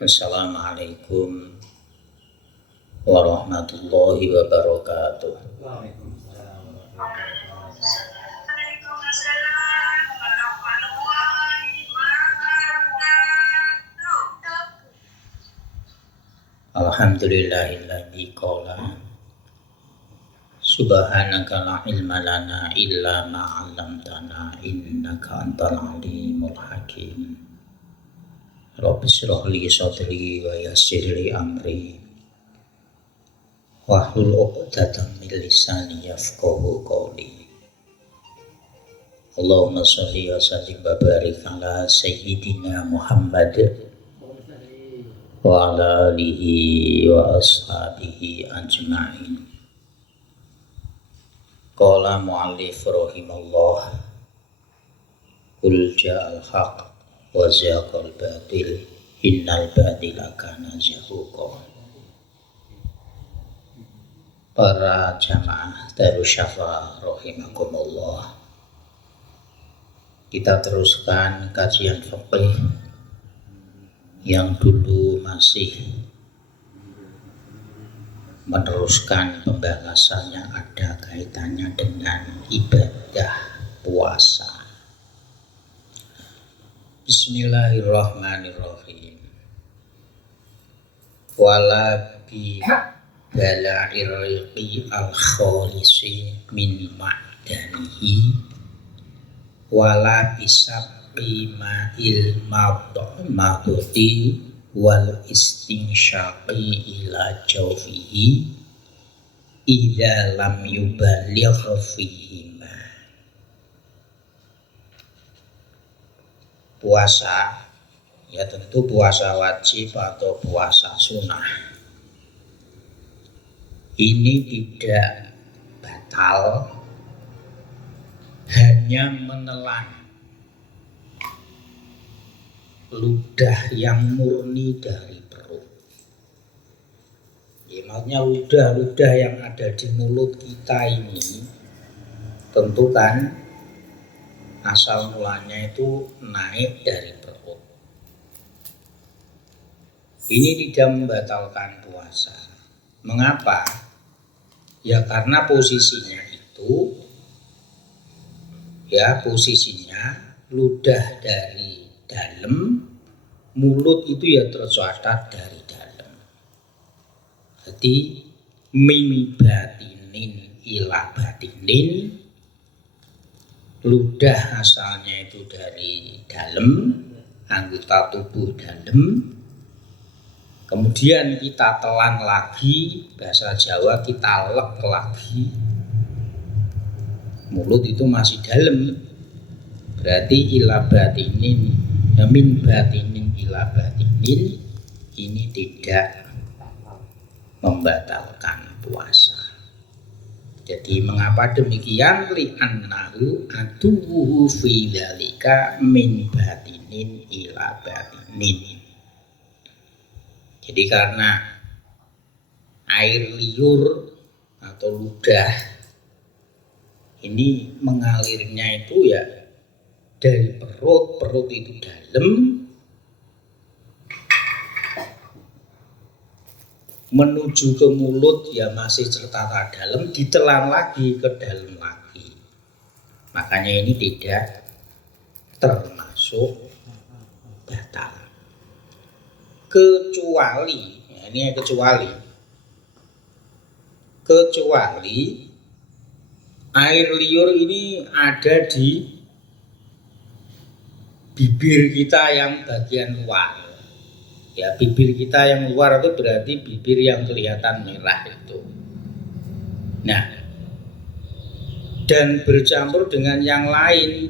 Assalamualaikum warahmatullahi wabarakatuh. Alhamdulillahilladzi qala subhanaka la ilma lana illa ma 'allamtana innaka antal alimul hakim. Rabbi shrah li sadri wa yassir li amri wahlul 'uqdatam min lisani yafqahu qawli. Allahumma shalli wa sallim wa barik ala sayyidina Muhammad wa ala alihi wa ashabihi ajma'in. Qala mu'allif rahimallah qul ja'al haqq wa zaqal batil innal batila kana zahuqa. Para jamaah Darus Syafa rahimakumullah, kita teruskan kajian fikih yang dulu masih meneruskan pembahasannya ada kaitannya dengan ibadah puasa. Bismillahirrahmanirrahim. Wala bi bala'ir riqi al-khalisi min ma'danihi wala bisabqi ma'il madhuti wal istinsyaqi ila jawfihi idza lam yubaligh fihima. Puasa, ya tentu puasa wajib atau puasa sunnah, ini tidak batal hanya menelan ludah yang murni dari perut. Ya, maksudnya ludah-ludah yang ada di mulut kita ini tentu kan asal mulanya itu naik dari perut. Ini tidak membatalkan puasa. Mengapa? Ya karena posisinya itu, ludah dari dalam, mulut itu ya tercatat dari dalam. Jadi min batinin ila batinin, ludah asalnya itu dari dalam, anggota tubuh dalam. Kemudian kita telan lagi, bahasa Jawa kita lek lagi. Mulut itu masih dalam, berarti ila batinin, min batinin ila batinin, ini tidak membatalkan puasa. Jadi mengapa demikian? Li annahu aduhu fi dzalika min batinin ila batinin. Jadi karena air liur atau ludah ini mengalirnya itu ya dari perut itu dalam menuju ke mulut ya masih tertata dalam, ditelan lagi ke dalam lagi. Makanya ini tidak termasuk batal. Kecuali air liur ini ada di bibir kita yang bagian luar. Ya, bibir kita yang luar itu berarti bibir yang kelihatan merah itu. Nah, dan bercampur dengan yang lain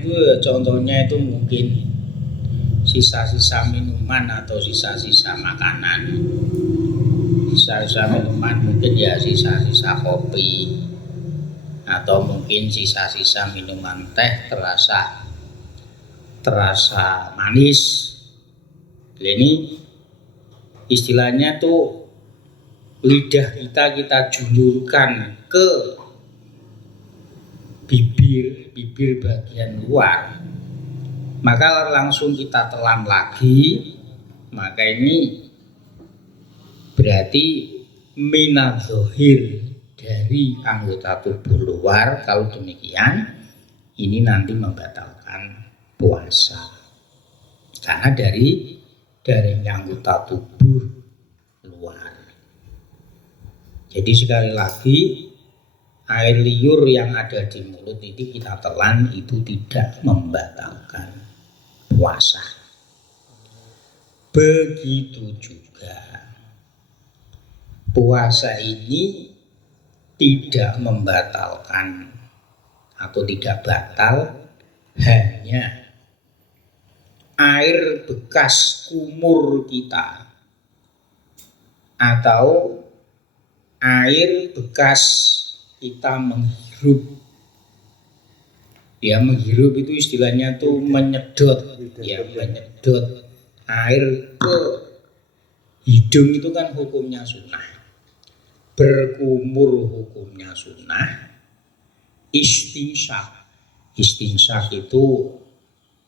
itu contohnya itu mungkin sisa-sisa minuman atau sisa-sisa makanan. Sisa-sisa minuman mungkin ya sisa-sisa kopi atau mungkin sisa-sisa minuman teh terasa manis. Ini istilahnya tuh lidah kita julurkan ke bibir bagian luar, maka langsung kita telan lagi maka ini berarti minadzohir dari anggota tubuh luar. Kalau demikian ini nanti membatalkan puasa karena dari anggota tubuh luar. Jadi sekali lagi, air liur yang ada di mulut itu kita telan itu tidak membatalkan puasa. Begitu juga puasa ini tidak membatalkan atau tidak batal hanya air bekas kumur kita atau air bekas kita menghirup. Ya, menghirup itu istilahnya tuh menyedot, ya menyedot air ke hidung itu kan hukumnya sunnah. Berkumur hukumnya sunnah. Istinsyak itu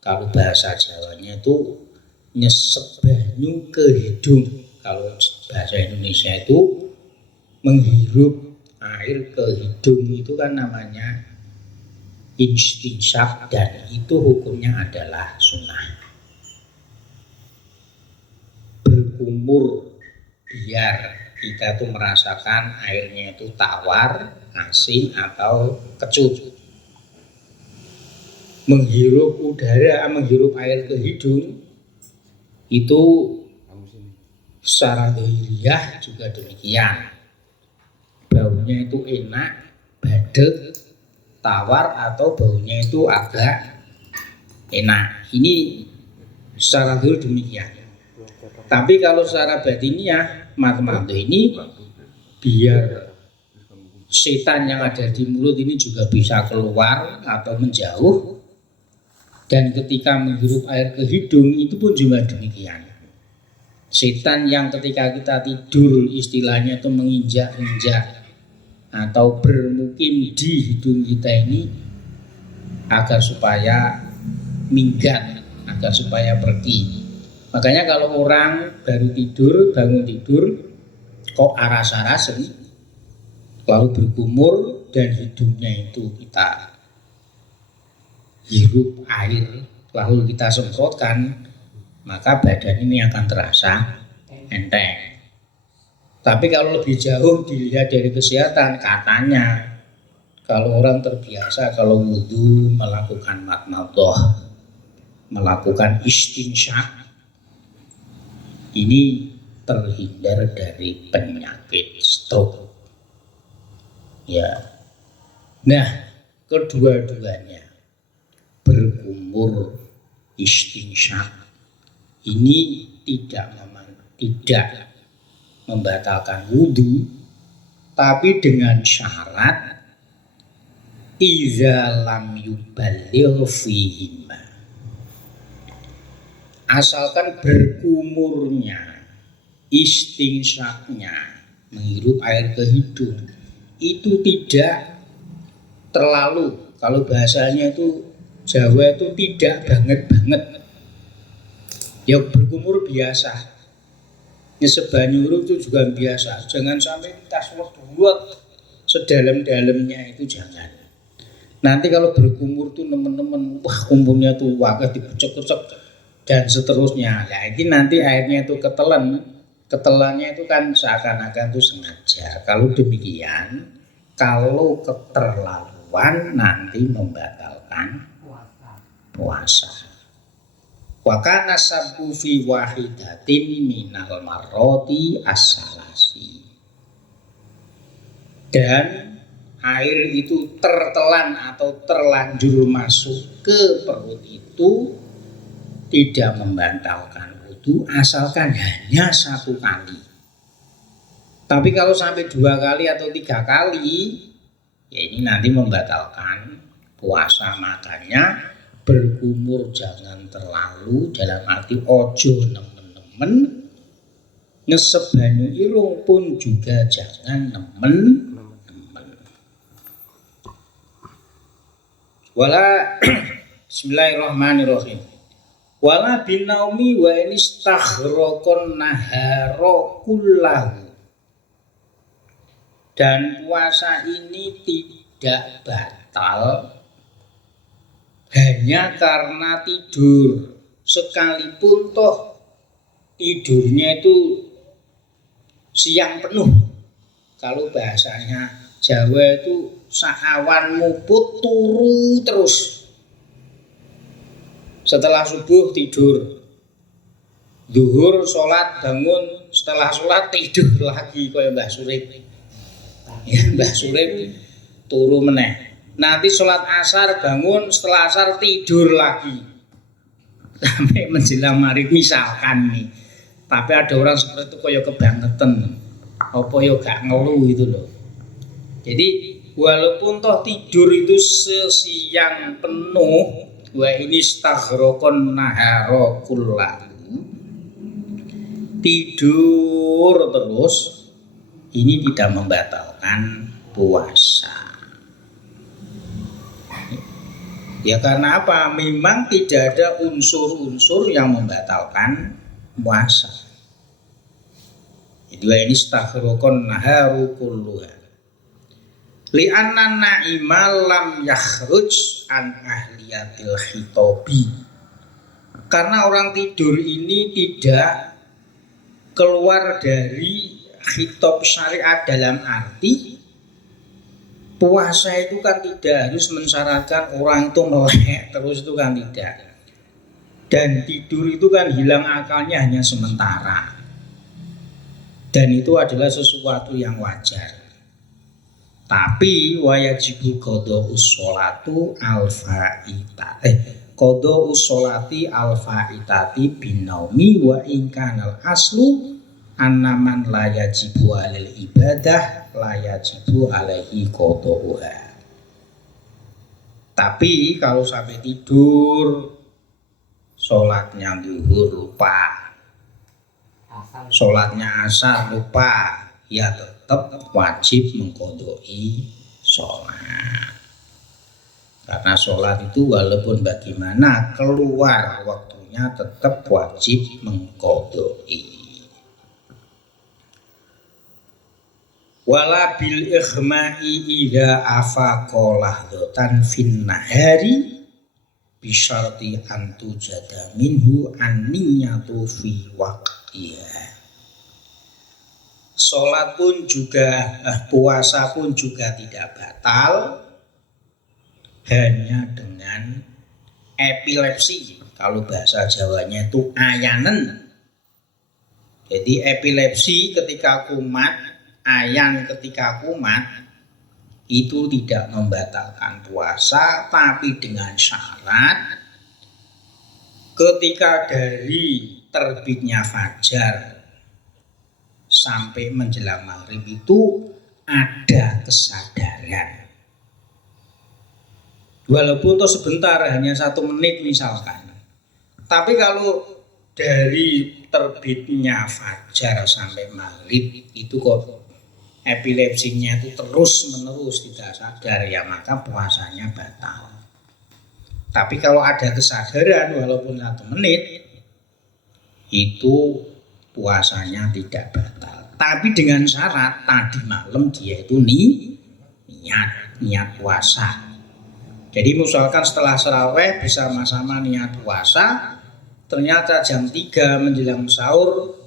kalau bahasa Jawanya itu nyesep banyu ke hidung. Kalau bahasa Indonesia itu menghirup air ke hidung itu kan namanya istinsyak, dan itu hukumnya adalah sunnah. Berkumur biar kita tuh merasakan airnya itu tawar, asin atau kecut. Menghirup udara, menghirup air ke hidung itu secara dhahiriyah juga demikian. Baunya itu enak, badek, tawar, atau baunya itu agak enak. Ini secara dhahir demikian. Tapi kalau secara batiniah, mata-mata ini biar setan yang ada di mulut ini juga bisa keluar atau menjauh. Dan ketika menghirup air ke hidung itu pun juga demikian. Setan yang ketika kita tidur istilahnya itu menginjak-injak atau bermukim di hidung kita ini agar supaya minggat, agar supaya pergi. Makanya kalau orang baru tidur, bangun tidur kok aras-arasen lalu berkumur dan hidungnya itu kita hirup air lalu kita semprotkan, maka badan ini akan terasa enteng. Tapi kalau lebih jauh dilihat dari kesehatan, katanya kalau orang terbiasa kalau wudu melakukan madmadah, melakukan istinsyak, ini terhindar dari penyakit stroke. Ya. Nah, kedua-duanya berkumur, istinsyak ini tidak membatalkan wudu, tapi dengan syarat iza lam yuballigh fihima, asalkan berkumurnya, istinsyaknya, menghirup air ke hidung itu tidak terlalu, kalau bahasanya itu Jawa itu tidak banget-banget, ya berkumur biasa, nyesep banyu itu juga biasa, jangan sampai tas buat sedalam-dalamnya itu jangan. Nanti kalau berkumur tuh teman-teman, wah kumurnya tuh wagas dikucek-kucek dan seterusnya. Nah ini nanti airnya itu ketelannya itu kan seakan-akan itu sengaja. Kalau demikian, kalau keterlaluan nanti membatalkan puasa. Wa kana sabbu fi wahidatin minal marrati as-salasi. Dan air itu tertelan atau terlanjur masuk ke perut itu tidak membatalkan wudu asalkan hanya satu kali. Tapi kalau sampai 2 kali atau 3 kali, ya ini nanti membatalkan puasa. Makanya berkumur jangan terlalu, dalam arti ojo nemen-nemen, ngesep banyu irung pun juga jangan nemen-nemen. Wala bismillahirrahmanirrahim. Wala binaumi wa inistaghraqan nahara kullahu. Dan puasa ini tidak batal hanya karena tidur, sekalipun toh tidurnya itu siang penuh. Kalau bahasanya Jawa itu saawan muput turu terus. Setelah subuh tidur, zuhur sholat bangun, setelah sholat tidur lagi kayak Mbah Surip. Ya, Mbah Surip turu meneh. Nanti sholat asar bangun, setelah asar tidur lagi sampai menjelang maghrib misalkan nih. Tapi ada orang seperti itu kayak kebangetan, apa ya gak ngeluh gitu loh. Jadi walaupun toh tidur itu sesiang penuh, wa inistaghraqan nahara kullahu, tidur terus, ini tidak membatalkan puasa. Ya karena apa? Memang tidak ada unsur-unsur yang membatalkan puasa. Itu ini inistaghraqan naharu kulluha. Li'anna na'ima lam yakhruj an ahliyatil khitobi. Karena orang tidur ini tidak keluar dari khitab syariat, dalam arti puasa itu kan tidak harus mensyaratkan orang itu melek terus, itu kan tidak. Dan tidur itu kan hilang akalnya hanya sementara. Dan itu adalah sesuatu yang wajar. Tapi wajibu qadha usholatu qadha usholati alfaitati binaumi wa in kanal aslu annaman la yajibu alil ibadah la yajibu alaihi qadha. Tapi kalau sampai tidur, sholatnya zuhur lupa, sholatnya asar lupa, ya tetap wajib mengqadai sholat. Karena sholat itu walaupun bagaimana keluar waktunya tetap wajib mengqadai. Wala bil ikhma'i idza afaqa lahdatan fin nahari bisyarti an tujada minhu an-niyatu fi waqtiha. Sholat pun juga, puasa pun juga tidak batal hanya dengan epilepsi. Kalau bahasa Jawanya itu ayanen. Jadi epilepsi ketika kumat, ayan ketika kumat, itu tidak membatalkan puasa, tapi dengan syarat ketika dari terbitnya fajar sampai menjelang maghrib itu ada kesadaran, walaupun itu sebentar, hanya 1 menit misalkan. Tapi kalau dari terbitnya fajar sampai maghrib itu kok epilepsinya itu terus menerus tidak sadar, ya maka puasanya batal. Tapi kalau ada kesadaran walaupun 1 menit, itu puasanya tidak batal. Tapi dengan syarat tadi malam dia itu niat puasa. Jadi misalkan setelah sharaweh bersama-sama niat puasa, ternyata jam 3 menjelang sahur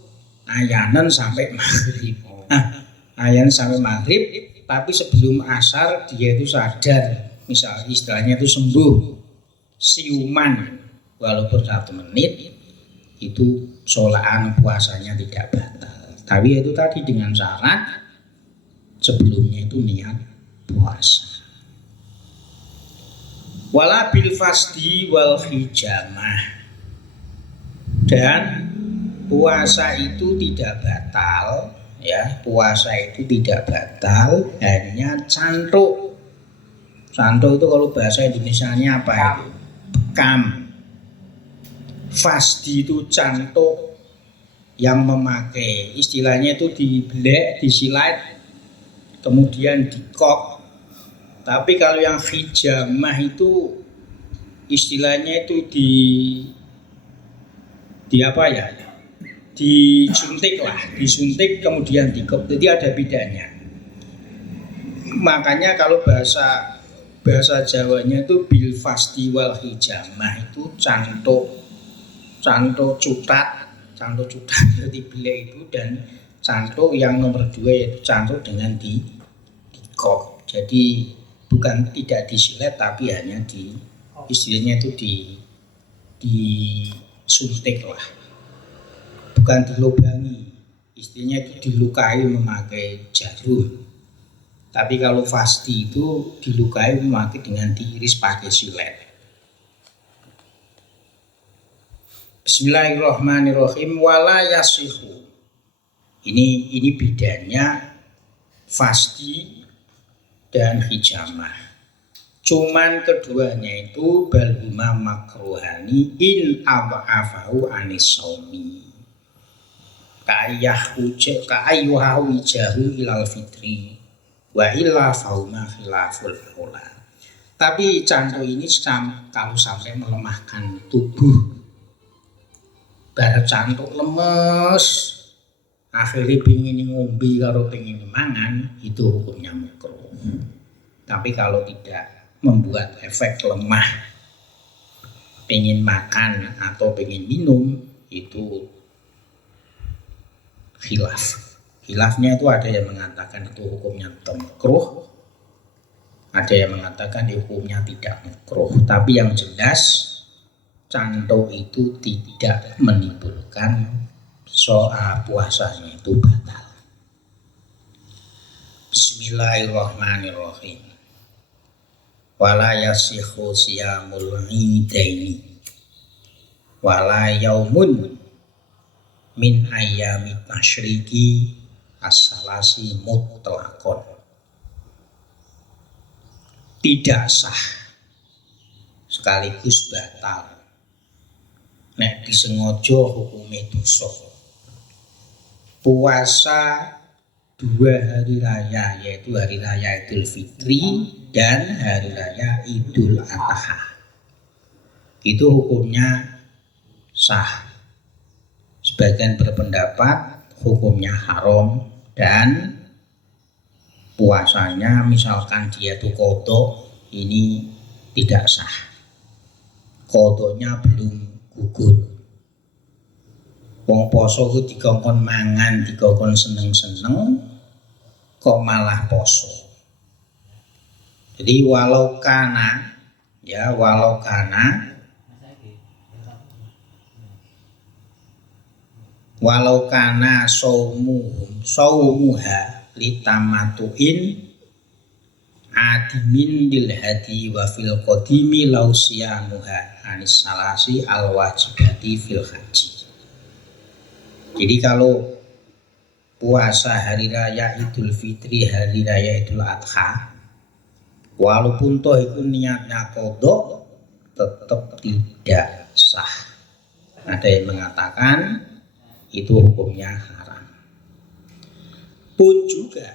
ayanan sampai maghrib. Ayanan sampai maghrib, tapi sebelum asar dia itu sadar, misal istilahnya itu sembuh, siuman walaupun 1 menit, itu sholaan puasanya tidak batal. Tapi itu tadi dengan syarat sebelumnya itu niat puasa. Wala bil fasdi wal hijamah. Dan puasa itu tidak batal, ya, puasa itu tidak batal hanya cantuk. Cantuk itu kalau bahasa Indonesianya apa itu? Bekam. Fasdi itu cantuk yang memakai, istilahnya itu dibelek, disilat, kemudian dikok. Tapi kalau yang hijamah itu istilahnya itu di apa ya, disuntik lah, disuntik kemudian dikop, jadi ada bedanya. Makanya kalau bahasa Jawanya itu bil fasti wal hijamah itu cantuk cutat jadi bila itu, dan cantuk yang nomor 2 yaitu cantuk dengan dikop. Jadi bukan tidak disilet tapi hanya istilahnya itu disuntik lah, bukan dilubangi, istilahnya itu dilukai memakai jarum. Tapi kalau fasti itu dilukai memakai dengan diiris pakai silet. Bismillahirrahmanirrahim. Wala yasihu. Ini bedanya fasti dan hijamah. Cuman keduanya itu balhuma makruhani in awa'afahu anis saumi. Ka'ayyuhahu ijahu ilal fitri wa illa fauma khilaful ula. Tapi cantuk ini kalau sampai melemahkan tubuh, barat cantuk lemes, akhirnya pingin ngombe karo pingin mangan, itu hukumnya makruh. Tapi kalau tidak membuat efek lemah, pingin makan atau pingin minum, itu khilaf. Khilafnya itu ada yang mengatakan itu hukumnya makruh, ada yang mengatakan hukumnya tidak makruh. Tapi yang jelas cantuk itu tidak menimbulkan soal puasanya itu batal. Bismillahirrahmanirrahim. Wala yasihu siyamul idaini wala yaumun min ayyamit tasyriki as-salasi mutlaqon. Tidak sah sekaligus batal nek disengaja hukume dosa puasa 2 hari raya, yaitu hari raya Idul Fitri dan hari raya Idul Adha. Itu hukumnya sah. Sebagian berpendapat hukumnya haram, dan puasanya misalkan dia itu qadha, ini tidak sah. Qadhanya belum gugur. Wong poso ku dikongkon mangan, dikongkon seneng-seneng, kok malah poso. Jadi walau kana saumuha litamatuin adimin lil hadi wa fil qadimi lausiyamuha anis salasi al wajibati fil haji. Jadi kalau puasa hari raya Idul Fitri, hari raya Idul Adha, walaupun toh itu niatnya qadha, tetap tidak sah. Ada yang mengatakan itu hukumnya haram. Pun juga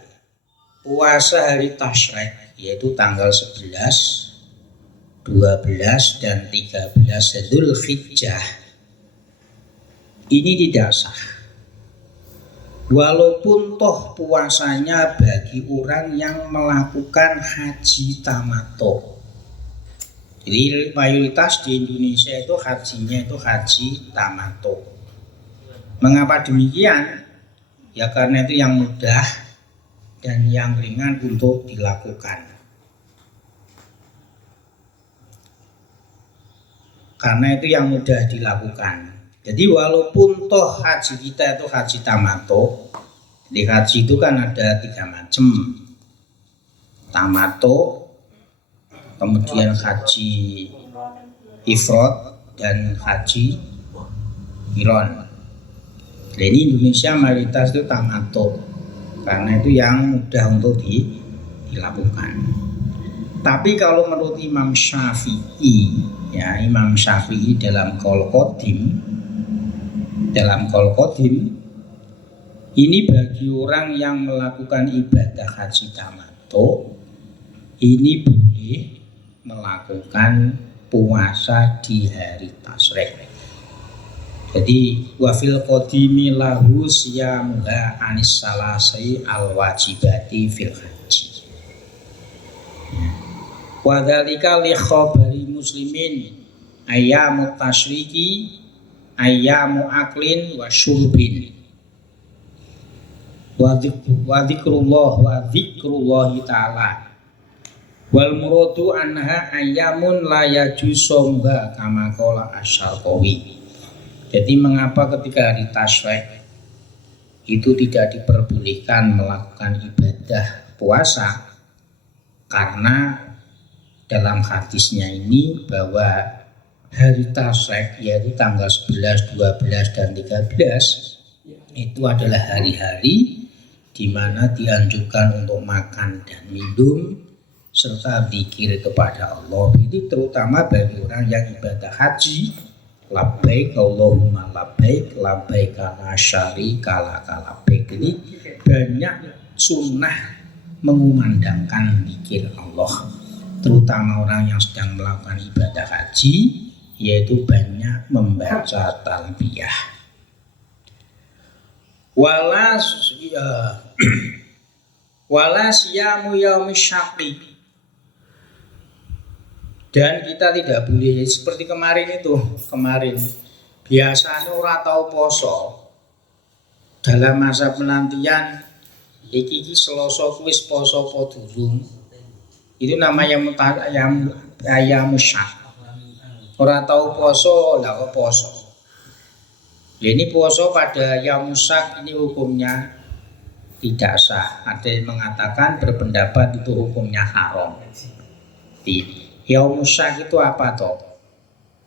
puasa hari tasyrik, yaitu tanggal 11, 12 dan 13 Dzulhijjah, ini tidak sah. Walaupun toh puasanya bagi orang yang melakukan haji tamattu. Jadi mayoritas di Indonesia itu hajinya itu haji tamattu. Mengapa demikian? Ya karena itu yang mudah dan yang ringan untuk dilakukan. Karena itu yang mudah dilakukan. Jadi walaupun toh haji kita itu haji tamattu, di haji itu kan ada 3 macam. Tamattu, kemudian haji ifrad dan haji qiran. Nah, ini Indonesia mayoritas itu tamattu, karena itu yang mudah untuk dilakukan. Tapi kalau menurut Imam Syafi'i, ya Imam Syafi'i dalam qaul qadim, ini bagi orang yang melakukan ibadah haji tamattu, ini boleh melakukan puasa di hari tasyrik. Jadi wafil qadimi lahu siyamuha anis salasai al wajibati fil haji. Wa dzalika li khabari muslimin ayyamu tasyriki ayyamu aklin wa syurbin wa dzikrullahi ta'ala wal muradu anha ayyamun la yajusunha kama qala asy-Syarqawi. Jadi mengapa ketika hari tasyrik itu tidak diperbolehkan melakukan ibadah puasa? Karena dalam hadisnya ini bahwa hari tasyrik yaitu tanggal 11, 12 dan 13 itu adalah hari-hari di mana dianjurkan untuk makan dan minum serta zikir kepada Allah. Ini terutama bagi orang yang ibadah haji. Labbaik Allahumma labbaik labbaik la syarika lak labbaik. Ini banyak sunnah mengumandangkan zikir Allah, terutama orang yang sedang melakukan ibadah haji, yaitu banyak membaca talbiyah. Wala siyamu yaumi syaqi. Dan kita tidak boleh seperti kemarin biasanya ora tau poso dalam masa penantian iki Selasa kuwi poso apa durung, itu namanya ayam syak. Ora tau poso lah kok poso. Ini poso pada ayam syak ini hukumnya tidak sah. Ada yang mengatakan berpendapat itu hukumnya haram. Yaumus syak itu apa toh?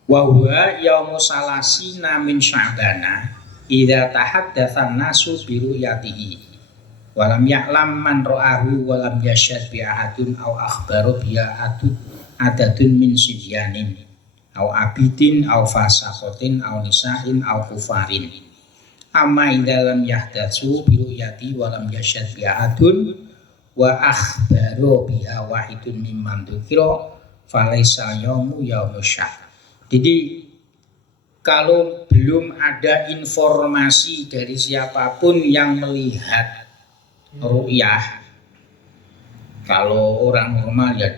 Wa huwa yaumus salasina min Sya'bana idza tahaddatsan nasu bi ru'yatihi wa lam ya'lam man ra'ahu wa lam yashhad bi ahadun aw akhbaru bi adadun min sibyanin aw abidin aw fasaqatin aw nisa'in aw kufarin. Amma idza lam yahdatsu bi ru'yati wa lam yashhad bi ahadun wa akhbaru bi wahidun mimman dzukira falaisa yaumu yaumusyak. Jadi kalau belum ada informasi dari siapapun yang melihat ru'yah, kalau orang normal ya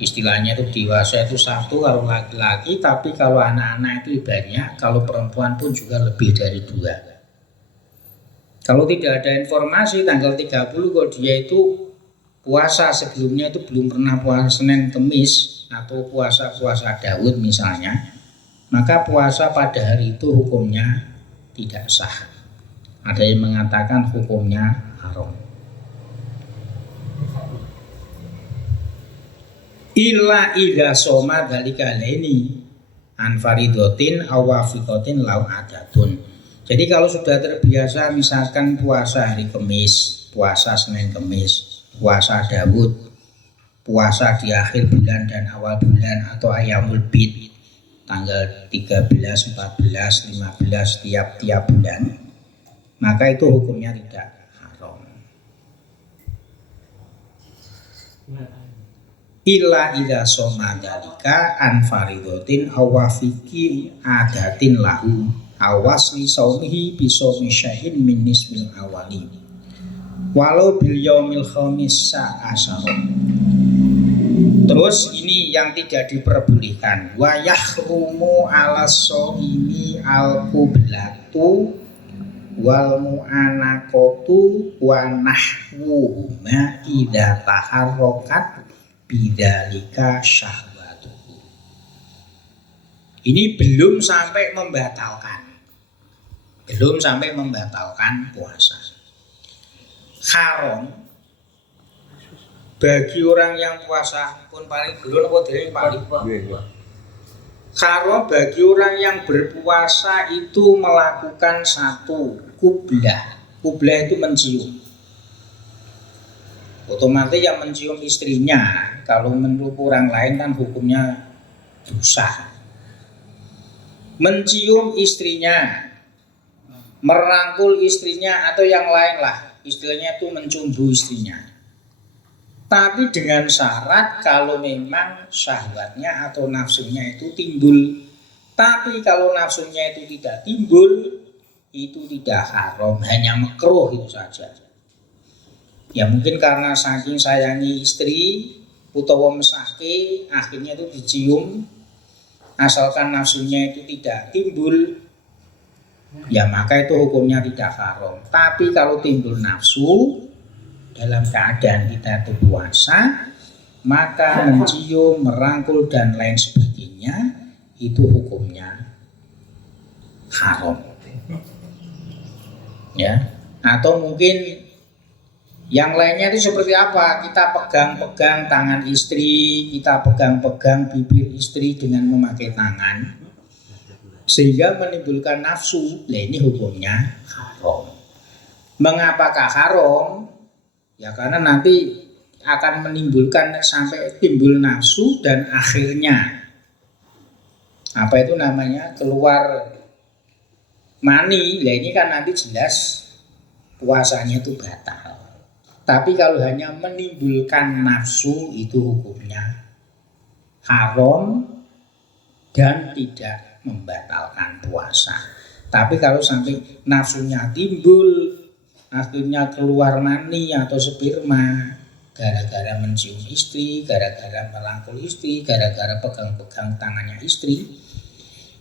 istilahnya itu dewasa itu satu kalau laki-laki, tapi kalau anak-anak itu banyak, kalau perempuan pun juga lebih dari 2. Kalau tidak ada informasi tanggal 30 kalau dia itu puasa sebelumnya itu belum pernah puasa Senin Kemis atau puasa Daud misalnya, maka puasa pada hari itu hukumnya tidak sah. Ada yang mengatakan hukumnya haram. Illa idza soma dzalika laini an faridotin aw wafiqatin law adatun. Jadi kalau sudah terbiasa misalkan puasa hari Kamis, puasa Senin Kamis, puasa Daud, puasa di akhir bulan dan awal bulan atau Ayyamul Bid tanggal 13, 14, 15 tiap bulan, maka itu hukumnya tidak haram. Illa idza soma dzalika an faridotin aw wafiqi adatin lahu awasli saumihi bi saumi syai'in min nisbil awali walau bil yaumil khamis sa'asara. Terus ini yang tidak diperbolehkan, wa yahrumu ala shaimi al qiblatu wal mu'anaqatu wa nahwuhuma idza taharrakat bidzalika syahwatuhu. Ini belum sampai membatalkan puasa. Haram bagi orang yang puasa pun paling belum apa dari paling haram bagi orang yang berpuasa itu melakukan satu kublah itu mencium. Otomatis yang mencium istrinya, kalau menurut orang lain kan hukumnya dosa. Mencium istrinya, merangkul istrinya atau yang lain lah, istilahnya itu mencumbu istrinya. Tapi dengan syarat kalau memang syahwatnya atau nafsunya itu timbul Tapi kalau nafsunya itu tidak timbul, itu tidak haram, hanya makruh itu saja. Ya mungkin karena saking sayangi istri, utawa mesake, akhirnya itu dicium, asalkan nafsunya itu tidak timbul, ya maka itu hukumnya tidak haram. Tapi kalau timbul nafsu dalam keadaan kita itu puasa, maka mencium, merangkul dan lain sebagainya itu hukumnya haram. Ya, atau mungkin yang lainnya itu seperti apa? Kita pegang-pegang tangan istri, kita pegang-pegang bibir istri dengan memakai tangan, sehingga menimbulkan nafsu. Nah ini hukumnya haram. Mengapakah haram? Ya karena nanti akan menimbulkan sampai timbul nafsu dan akhirnya apa itu namanya keluar mani. Nah ini kan nanti jelas puasanya itu batal. Tapi kalau hanya menimbulkan nafsu itu hukumnya haram dan tidak membatalkan puasa. Tapi kalau sampai nafsunya timbul, akhirnya keluar mani atau sperma, gara-gara mencium istri, gara-gara merangkul istri, gara-gara pegang-pegang tangannya istri,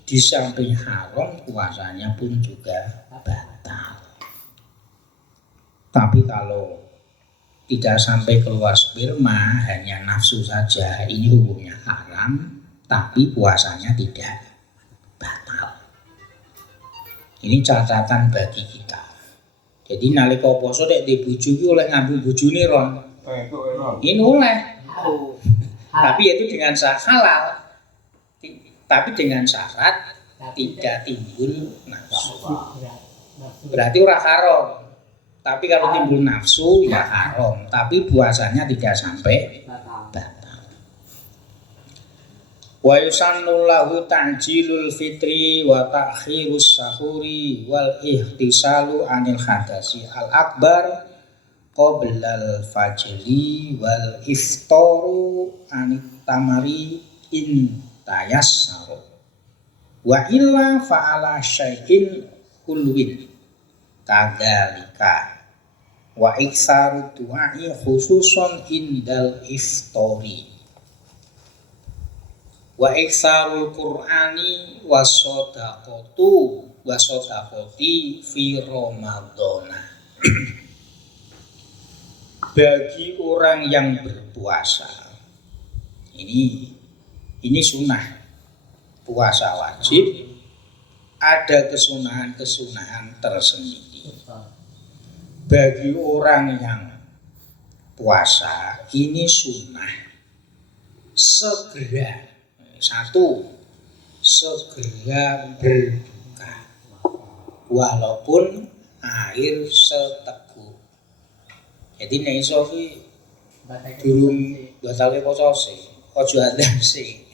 di samping haram puasanya pun juga batal. Tapi kalau tidak sampai keluar sperma, hanya nafsu saja, ini hukumnya haram, tapi puasanya tidak batal. Ini catatan bagi kita. Jadi nalika poso nek di bojo iki oleh ngambil bojone ron. Ini oleh. Tapi itu dengan halal. Tapi dengan syarat tidak timbul nafsu. Berarti ora haram. Tapi kalau timbul nafsu ya haram, tapi puasanya tidak sampai batal. Wa yusannu lahu ta'jilul fitri wa ta'khirus sahuri wal ihtisalu anil hadasi al akbar qoblal fajri wal iftaru anit tamari in tayassaru wa illa fa'ala syai'in kulwin kadzalika wa iksaru du'ai khususon indal iftori wa iksarul qur'ani wasodaqoti fi ramadhana. Bagi orang yang berpuasa ini sunnah puasa wajib, ada kesunahan-kesunahan tersendiri. Bagi orang yang puasa ini sunnah segera berbuka walaupun air seteguk. Jadi nek iso ki durung batalke poso sih, aja adzan sih.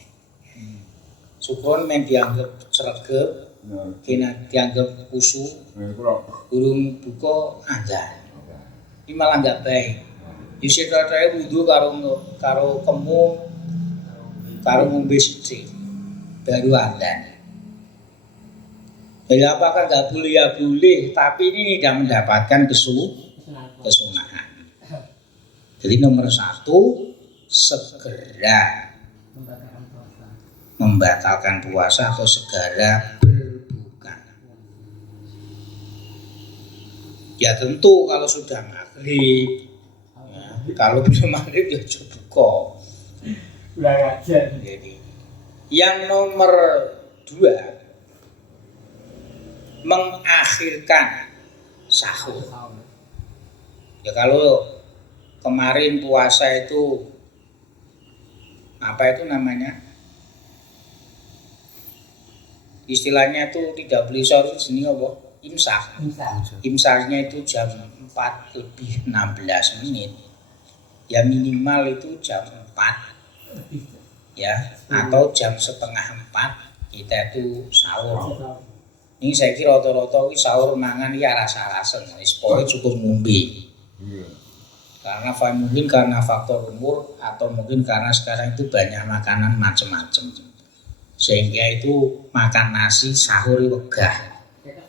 Syukur men dianggap sregep, kena dianggap kusuk, burung buka adzan. Ini malah nggak baik. Yusir saya wudu karo kemu, karo ngombe sithik, baru adzan. Jadi apakah nggak boleh? Ya boleh, tapi ini tidak mendapatkan kesunahan. Jadi nomor 1 segera membatalkan puasa atau segera berbuka. Ya tentu kalau sudah maghrib, ya, kalau belum maghrib ya buka. Jadi yang nomor 2 mengakhirkan sahur. Ya kalau kemarin puasa itu apa itu namanya? Istilahnya itu tidak beli sahur jenis apa? Imsak. Imsaknya itu jam 4:16. Ya minimal itu jam 4. Ya, atau jam setengah 4 kita itu sahur. Ini saya kira rata-rata sahur mangan ya rasa-rasen, wis pokoke cukup ngombe. Karena mungkin karena faktor umur atau mungkin karena sekarang itu banyak makanan macam-macam. sehingga itu makan nasi sahur wegah.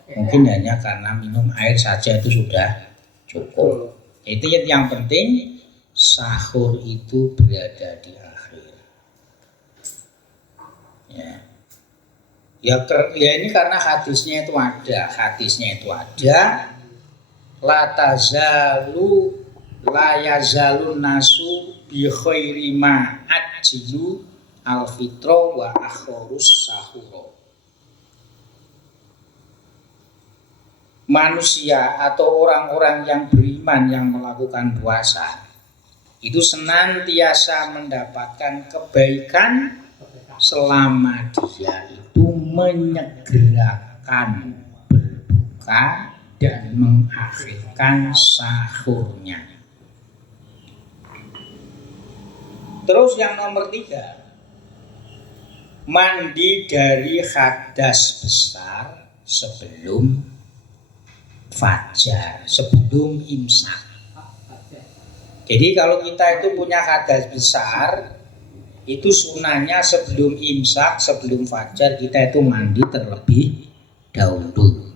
Mungkin hanya karena minum air saja itu sudah cukup. Itu yang penting, sahur itu berada di akhir. Ya ini karena hadisnya itu ada. La tazalu la yazalun nasu bi khairi ma ajilu al fitra wa akhirus sahur. Manusia atau orang-orang yang beriman yang melakukan puasa itu senantiasa mendapatkan kebaikan selama dia itu menyegerakan berbuka dan mengakhirkan sahurnya. Terus yang nomor 3, mandi dari hadas besar sebelum fajar, sebelum imsak. Jadi kalau kita itu punya hadas besar, itu sunahnya sebelum imsak, sebelum fajar kita itu mandi terlebih dahulu.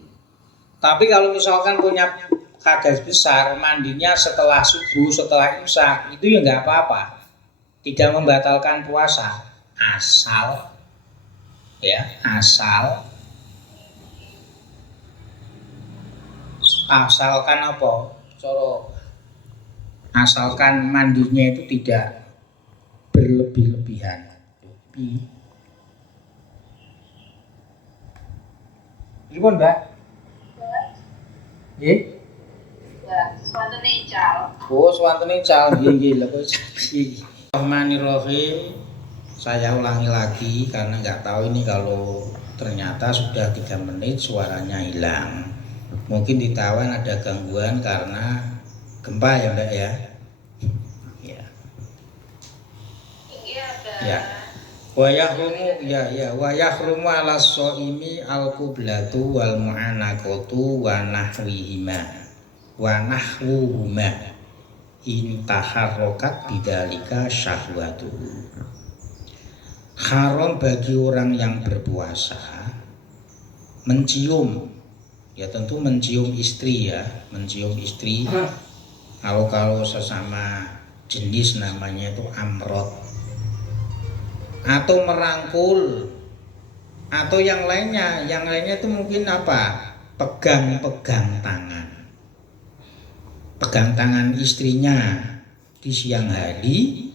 Tapi kalau misalkan punya hadas besar, mandinya setelah subuh, setelah imsak, itu ya nggak apa-apa, tidak membatalkan puasa, asalkan apa? Asalkan mandinya itu tidak berlebih-lebihan. Gimana, Mbak? Nggih. Swantene cal. Oh, swantene cal nggih lho kok. Bismillahirrahmanirrahim. Saya ulangi lagi karena nggak tahu ini kalau ternyata sudah 3 menit suaranya hilang. Mungkin di Tawan ada gangguan karena gempa ya, Mbak ya. Ya. Wa yahrumu ala shaimi al-qiblatu wal mu'anaqatu wa nahwihima wa nahwuhuma in taharrakat bidzalika syahwatuhu. Haram bagi orang yang berpuasa mencium, ya tentu mencium istri ya, mencium istri. Kalau sesama jenis namanya itu amrot, atau merangkul, atau yang lainnya itu mungkin apa? Pegang tangan istrinya di siang hari.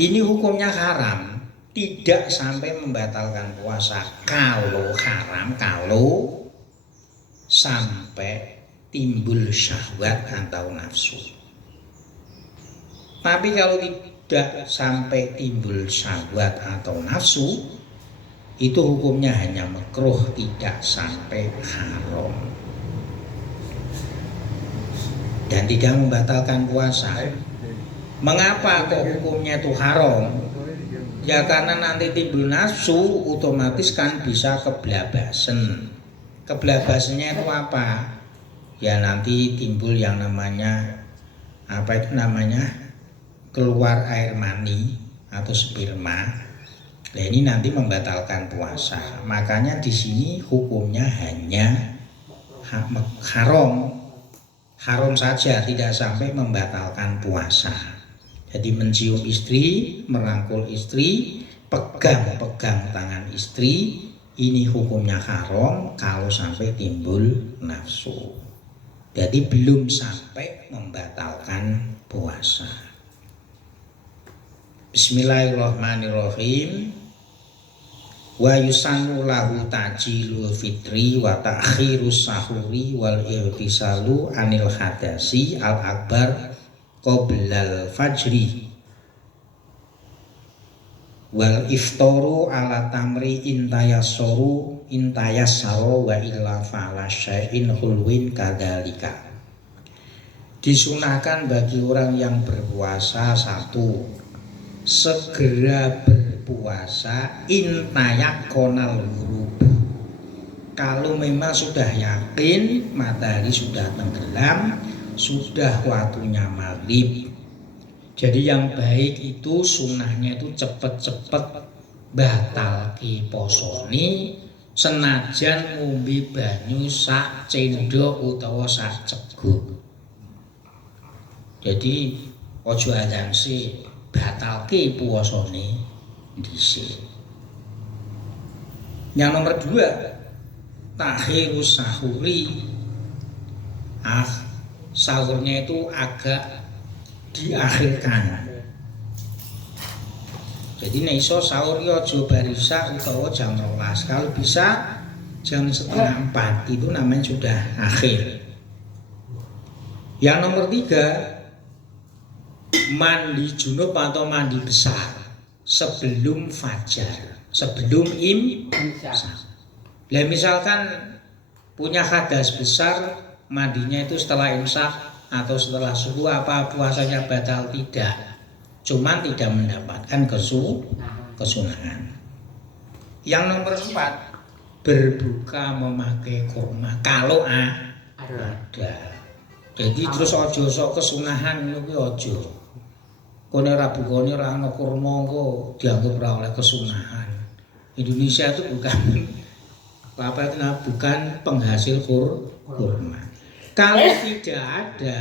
Ini hukumnya haram, tidak sampai membatalkan puasa. Kalau haram, kalau sampai timbul syahwat atau nafsu. Tapi kalau tidak sampai timbul syahwat atau nafsu, itu hukumnya hanya makruh, tidak sampai haram dan tidak membatalkan puasa. Mengapa kok hukumnya itu haram? Ya karena nanti timbul nafsu, otomatis kan bisa keblabasan. Keblabasannya itu apa? Ya nanti timbul yang namanya keluar air mani atau sperma. Nah ini nanti membatalkan puasa. Makanya di sini hukumnya hanya haram saja, tidak sampai membatalkan puasa. Jadi mencium istri, merangkul istri, pegang tangan istri, ini hukumnya haram kalau sampai timbul nafsu. Jadi belum sampai membatalkan puasa. Bismillahirrahmanirrahim. Wa yusannu lahu ta'jilul fitri wa ta'khirus sahuri wal ihtisalu anil hadasi al akbar qoblal fajri wal iftaru ala tamri intayassaru wa illa fa'ala syai'in hulwin kadalika. Disunahkan bagi orang yang berpuasa, 1, segera berpuasa intayak konal ghurub. Kalau memang sudah yakin matahari sudah tenggelam, sudah waktunya maghrib. Jadi yang baik itu sunnahnya itu cepat-cepat batalke posone senajan ngombe banyu sak cendhok utawa sak ceguk. Jadi aja adanse batalke puasane dhisik. Yang nomor 2, takhirus sahuri. Sahurnya itu agak diakhirkan. Jadi nek iso sahur yo aja barisa utawa jam 12. Kalau bisa jam 3:30 itu namanya sudah akhir. Yang nomor 3, mandi junub atau mandi besar sebelum fajar, sebelum imsak. Lah misalkan punya hadas besar, mandinya itu setelah imsak atau setelah subuh, apa puasanya batal? Tidak. Cuman tidak mendapatkan kesunahan. Yang nomor 4, berbuka memakai kurma kalau ada. Jadi terus ojo sok kesunahan ngono kuwi ojo. Kone ora bukane ora ana kurma kok dianggap ora oleh kesunahan. Indonesia itu bukan penghasil kurma. Kalau tidak ada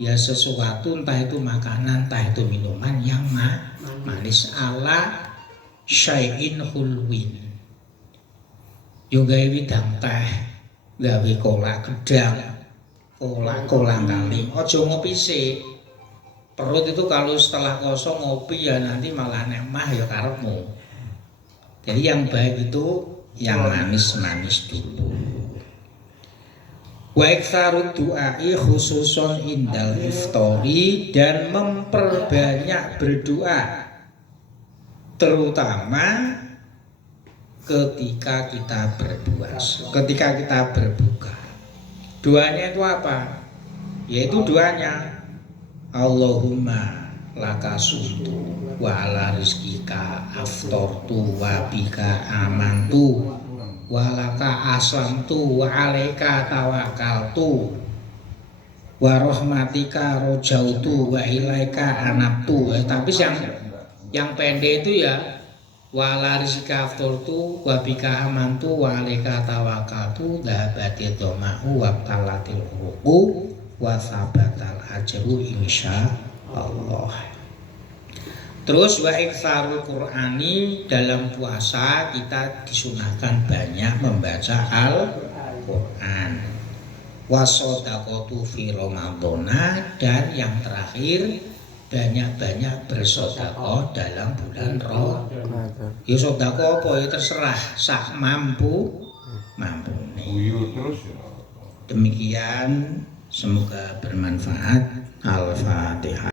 ya sesuatu, entah itu makanan, entah itu minuman yang manis ala syai'in hulwin. Yo gawe widang teh, gawe kolak gedang, kolak kali. Aja ngopi sik. Perut itu kalau setelah kosong ngopi ya nanti malah nemah ya karepmu. Jadi yang baik itu yang manis-manis dulu. Wa iktsarud du'ai khususon indal iftori, dan memperbanyak berdoa terutama ketika kita berpuasa, ketika kita berbuka. Doanya itu apa? Yaitu doanya Allahumma laka sumtu wa ala rizkika aftortu wa bika amantu walaka aslamtu wa alaika tawakaltu wa rahmatika rojautu wa ilaika anabtu. Tapi yang pendek itu ya wa ala rizkika aftortu wa bika amantu wa alaika tawakaltu dhabatil domahu wa talatil huruku wa sabatal ajru insya Allah. Terus wa iktsarul Qur'ani, dalam puasa kita disunahkan banyak membaca Al-Qur'an. Wa shadaqatu fi Ramadhana, dan yang terakhir banyak-banyak bersedekah dalam bulan Ramadan. Ya sedekah apa ya terserah sak mampune. Demikian, semoga bermanfaat. Al-Fatihah.